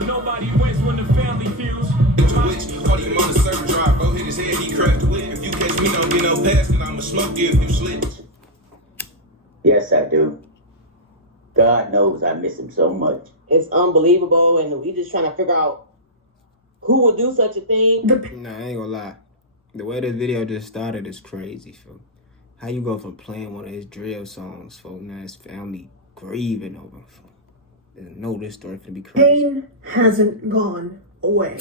Nobody wins when the family feels. Caught him on the surf drive, go hit his head, he cracked the whip. If you catch me, don't get no pass, then I'ma smoke you if you slip. Yes, I do. God knows I miss him so much. It's unbelievable, and we just trying to figure out who would do such a thing. Nah, I ain't gonna lie. The way this video just started is crazy, folks. How you go from playing one of his drill songs, folks, now his family grieving over him, folks. Know this story finna be crazy. Pain hasn't gone away.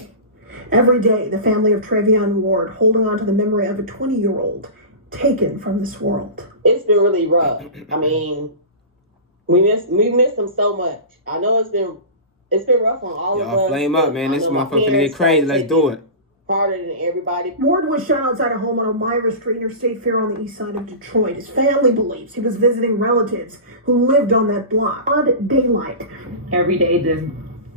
Every day, the family of Travion Ward holding on to the memory of a 20-year-old taken from this world. It's been really rough. I mean, we miss him so much. I know it's been rough on all of us. Y'all flame up, man. This motherfucker finna get crazy. Let's do it. Harder than everybody. Ward was shot outside a home on Elmira Street near State Fair on the east side of Detroit. His family believes he was visiting relatives who lived on that block. Odd daylight. Every day,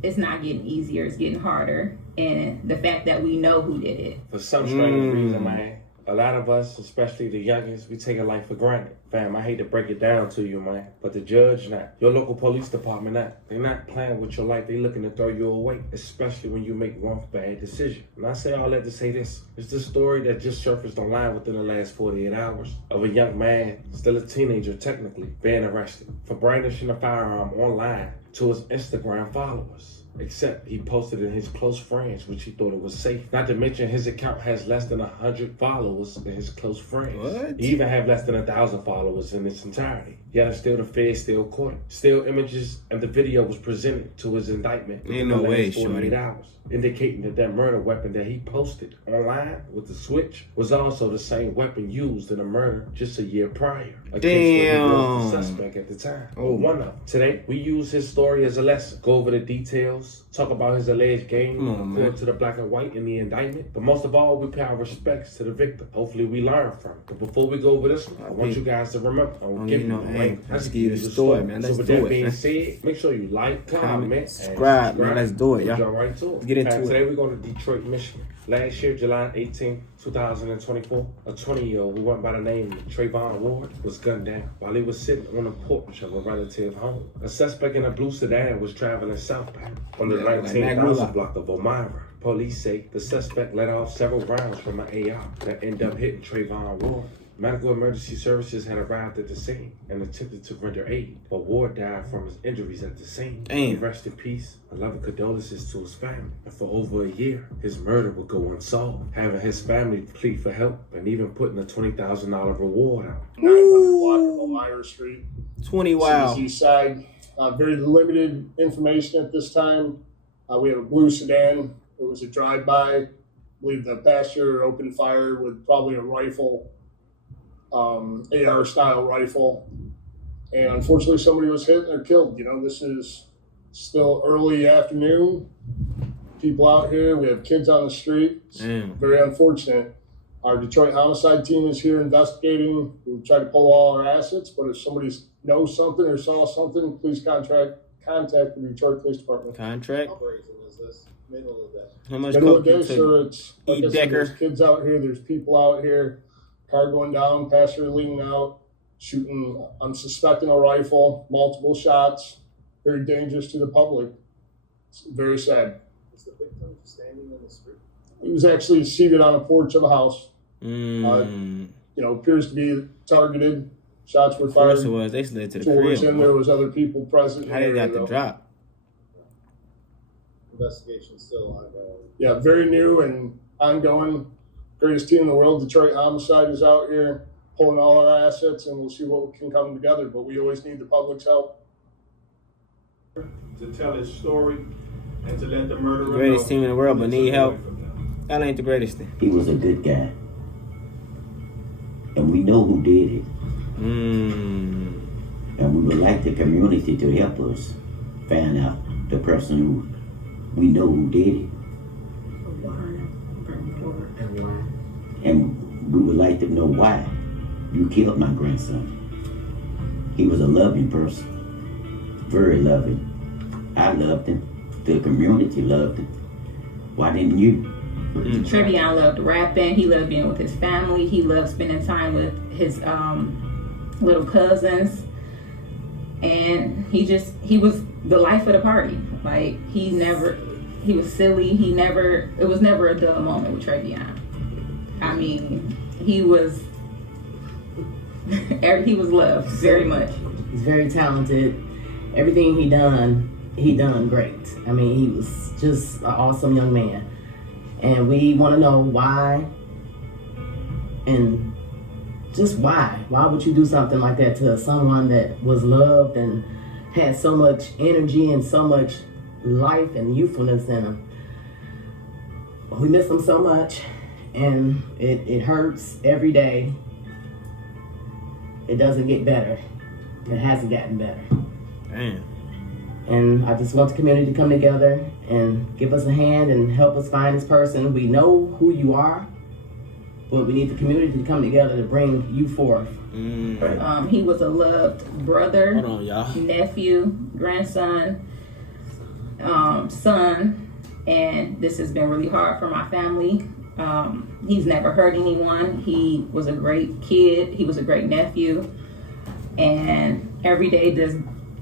it's not getting easier. It's getting harder. And the fact that we know who did it. For some strange reason, man, a lot of us, especially the youngest, we take a life for granted. Fam, I hate to break it down to you, man, but the judge not. Your local police department not. They're not playing with your life. They looking to throw you away, especially when you make one bad decision. And I say all that to say this. It's the story that just surfaced online within the last 48 hours of a young man, still a teenager technically, being arrested for brandishing a firearm online to his Instagram followers. Except he posted in his close friends, which he thought it was safe. Not to mention his account has less than 100 followers in his close friends. What? He even have less than 1,000 followers in its entirety. Yet still the feds still caught him. Still images and the video was presented to his indictment in the last 48 hours, indicating that murder weapon that he posted online with the switch was also the same weapon used in a murder just a year prior. Damn. The suspect at the time. One of them. Today, we use his story as a lesson. Go over the details, talk about his alleged game, according to the black and white in the indictment. But most of all, we pay our respects to the victim. Hopefully we learn from it. But before we go over this one, I want you guys to remember, I won't give you no name. Let's give you the story, man. Let's so with do that it, being man. said, make sure you like, comment, subscribe, man. Let's do it, y'all. Jump right to it. Let's get into it. Today we're going to Detroit, Michigan. Last year, July 18, 2024, a 20-year-old who went by the name of Travion Ward was gunned down while he was sitting on the porch of a relative home. A suspect in a blue sedan was traveling southbound on the 19,000 block of Elmira. Police say the suspect let off several rounds from an AR that ended up hitting Travion Ward. Medical emergency services had arrived at the scene and attempted to render aid, but Ward died from his injuries at the scene. Damn. Rest in peace. A loving condolences to his family. And for over a year, his murder would go unsolved, having his family plead for help and even putting a $20,000 reward out. 900 block of Elmira Street. 20, wow. East side. Very limited information at this time. We have a blue sedan. It was a drive-by. I believe the passenger opened fire with probably a rifle. AR style rifle, and unfortunately somebody was hit or killed. You know, this is still early afternoon. People out here, we have kids on the street. Very unfortunate. Our Detroit homicide team is here investigating. We'll try to pull all our assets, but if somebody knows something or saw something, please contact the Detroit Police Department. Contract? How brazen is this? Middle of the day. How much Middle of coke the day, so it's like I said, there's kids out here, there's people out here. Car going down, passenger leaning out, shooting, unsuspecting a rifle, multiple shots, very dangerous to the public. It's very sad. Was the victim standing in the street? He was actually seated on a porch of a house. You know, appears to be targeted. Shots were fired. Of course it was. They slid to the crib. crib. There was other people present. How they got the drop? Investigation still ongoing. Yeah, very new and ongoing. Greatest team in the world, Detroit Homicide, is out here pulling all our assets, and we'll see what can come together. But we always need the public's help. To tell his story and to let the murderer know. Greatest team in the world, but need help. That ain't the greatest thing. He was a good guy. And we know who did it. And we would like the community to help us find out the person who we know who did it. And we would like to know why you killed my grandson. He was a loving person, very loving. I loved him. The community loved him. Why didn't you? Travion loved rapping. He loved being with his family. He loved spending time with his little cousins. And he was the life of the party. Like, he was silly. It was never a dull moment with Travion. I mean, he was loved very much. He's very talented. Everything he done great. I mean, he was just an awesome young man. And we want to know why, and just why. Why would you do something like that to someone that was loved and had so much energy and so much life and youthfulness in him? We miss him so much, and it hurts every day. It doesn't get better. It hasn't gotten better. Damn. And I just want the community to come together and give us a hand and help us find this person. We know who you are, but we need the community to come together to bring you forth. He was a loved brother, Hold on, y'all. nephew, grandson, son, and this has been really hard for my family. He's never hurt anyone. He was a great kid. He was a great nephew. And every day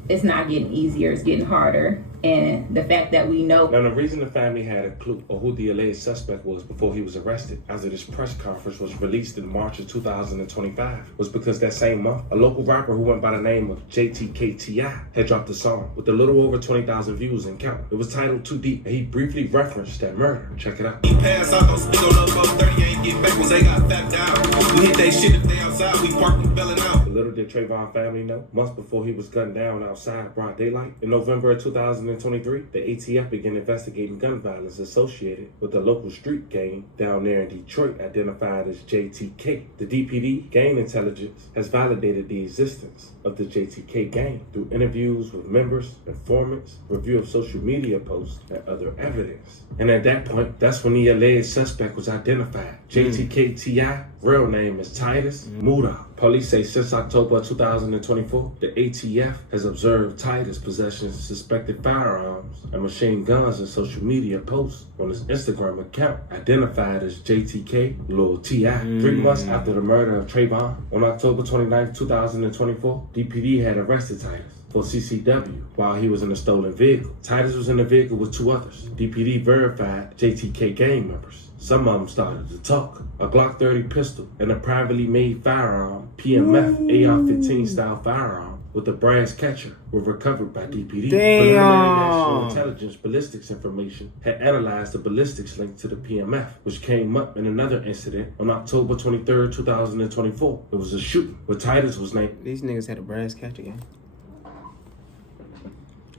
it's not getting easier, it's getting harder. And the fact that we know. Now, the reason the family had a clue of who the alleged suspect was before he was arrested, after this press conference was released in March of 2025, was because that same month, a local rapper who went by the name of JTKTI had dropped a song with a little over 20,000 views and count. It was titled Too Deep, and he briefly referenced that murder. Check it out. He passed out, don't speak on no 430, ain't get back cause they got fapped out. We hit that shit if they outside, we parked and belling out. Little did Trayvon family know, months before he was gunned down outside broad daylight, in November of 2023, the ATF began investigating gun violence associated with the local street gang down there in Detroit, identified as JTK. The DPD, gang intelligence, has validated the existence of the JTK gang through interviews with members, informants, review of social media posts, and other evidence. And at that point, that's when the alleged suspect was identified. JTKTI, real name is Titus Muda. Police say since October 2024, the ATF has observed Titus possessing suspected firearms and machine guns in social media posts on his Instagram account, identified as JTK Lil T.I. 3 months after the murder of Trayvon, on October 29, 2024, DPD had arrested Titus for CCW while he was in a stolen vehicle. Titus was in the vehicle with 2 others. DPD verified JTK gang members. Some of them started to talk. A Glock 30 pistol and a privately made firearm, PMF AR-15 style firearm with a brass catcher were recovered by DPD. Preliminary National Intelligence ballistics information had analyzed the ballistics linked to the PMF, which came up in another incident on October 23, 2024. It was a shooting where Titus was named. These niggas had a brass catcher, yeah.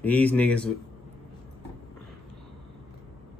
These niggas.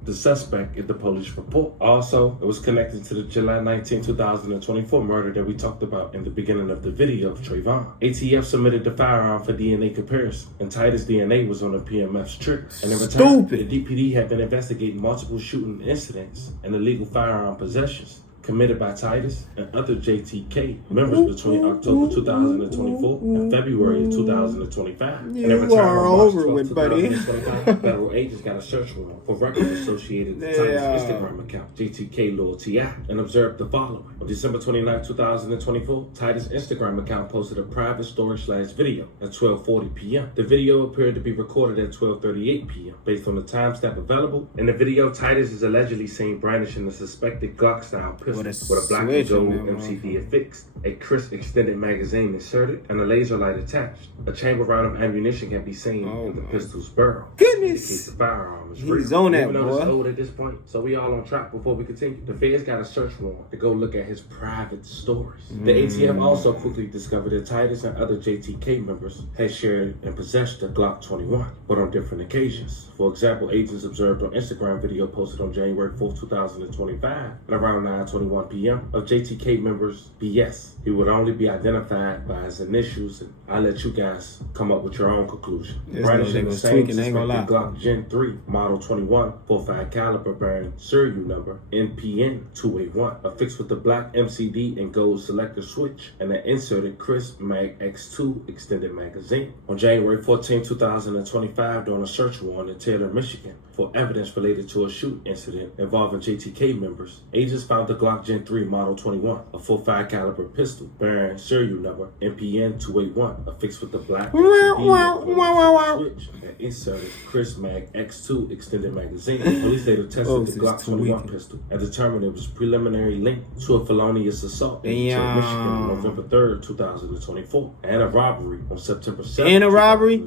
The suspect in the police report. Also, it was connected to the July 19, 2024 murder that we talked about in the beginning of the video of Trayvon. ATF submitted the firearm for DNA comparison, and Titus' DNA was on the PMF's trigger. And in return, the DPD had been investigating multiple shooting incidents and illegal firearm possessions committed by Titus and other JTK members between October 2024 and February of 2025. And in return, on March 12, 2025, federal agents got a search warrant for records associated with Titus' Instagram account, JTK Lil T.I., and observed the following. On December 29, 2024, Titus' Instagram account posted a private story/video at 12:40 p.m. The video appeared to be recorded at 12:38 p.m. Based on the timestamp available. In the video, Titus is allegedly seen brandishing a suspected Glock-style pistol with a black and gold MCD affixed, a crisp extended magazine inserted, and a laser light attached. A chamber round of ammunition can be seen in the pistol's barrel. Goodness! The firearm is free. He's on that, Even though it's boy. old at this point, so we all on track before we continue. The feds got a search warrant to go look at his private stories. The ATF also quickly discovered that Titus and other JTK members had shared and possessed a Glock 21, but on different occasions. For example, agents observed on Instagram video posted on January 4th, 2025 at around 9:21 p.m. of JTK members BS. He would only be identified by his initials, and I'll let you guys come up with your own conclusion. Brandishing the same suspected Glock Gen 3 Model 21 .45 caliber bearing serial number NPN 281, affixed with the black MCD and gold selector switch and an inserted crisp Mag X2 extended magazine. On January 14, 2025, during a search warrant in Taylor, Michigan, for evidence related to a shooting incident involving JTK members. Agents found the Glock Gen 3 Model 21, a full 5 caliber pistol bearing serial number NPN 281, affixed with the black switch and inserted Chris Mag X2 extended magazine. Police later tested the Glock 21 pistol and determined it was preliminary linked to a felonious assault in Detroit, Michigan on November 3rd, 2024, and a robbery on September 7th,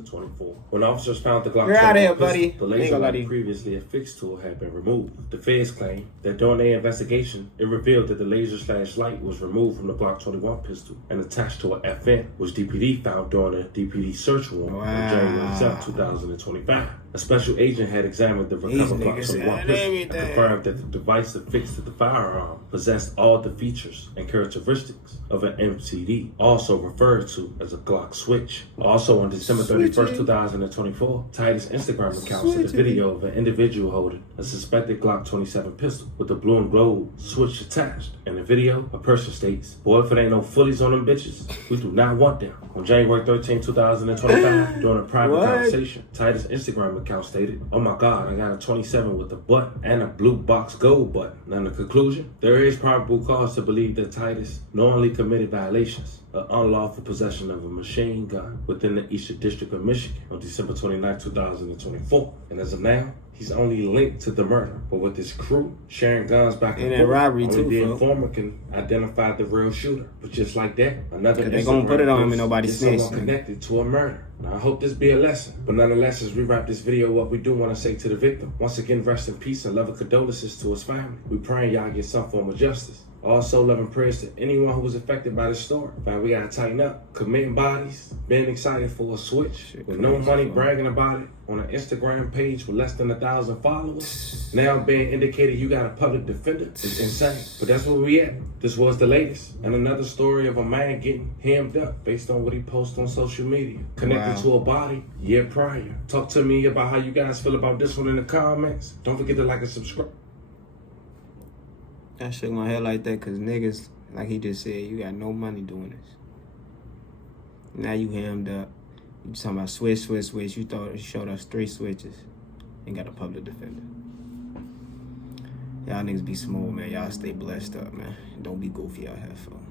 2024. When officers found the Glock 21 pistol, the laser light previously affixed to it had been removed. The feds claim that during their investigation, it revealed that the laser/light was removed from the Glock 21 pistol and attached to an FN, which DPD found during a DPD search warrant on January 7, 2025. A special agent had examined the recovered Glock 21 pistol and confirmed that the device affixed to the firearm possessed all the features and characteristics of an MCD, also referred to as a Glock switch. Also on December 31st, 2024, Titus' Instagram account sent a video of an individual holding a suspected Glock 27 pistol with the blue and gold switch attached. In the video, a person states, "Boy, if it ain't no fullies on them bitches, we do not want them." On January 13, 2025, during a private conversation, Titus' Instagram account stated, "Oh my God, I got a 27 with a button and a blue box gold button." Now in the conclusion, there is probable cause to believe that Titus knowingly committed violations of unlawful possession of a machine gun within the Eastern District of Michigan on December 29, 2024. And as of now, he's only linked to the murder, but with his crew sharing guns back and forth, robbery only too, the bro. informant can identify the real shooter. But just like that, another They gonna put it on him and nobody someone snitch. connected to a murder. Now I hope this be a lesson, but nonetheless, as we wrap this video up, we do want to say to the victim, once again, rest in peace and love and condolences to his family. We praying y'all get some form of justice. Also, love and prayers to anyone who was affected by this story. Man, we gotta tighten up. Committing bodies, being excited for a switch, with no money, bragging about it on an Instagram page with less than 1,000 followers. Now being indicated you got a public defender is insane. But that's where we at. This was the latest. And another story of a man getting hemmed up based on what he posted on social media. Connected to a body year prior. Talk to me about how you guys feel about this one in the comments. Don't forget to like and subscribe. That shit gonna hit like that because niggas, like he just said, you got no money doing this. Now you hemmed up. You talking about switch. You thought you showed us 3 switches and got a public defender. Y'all niggas be smooth, man. Y'all stay blessed up, man. Don't be goofy out here, folks.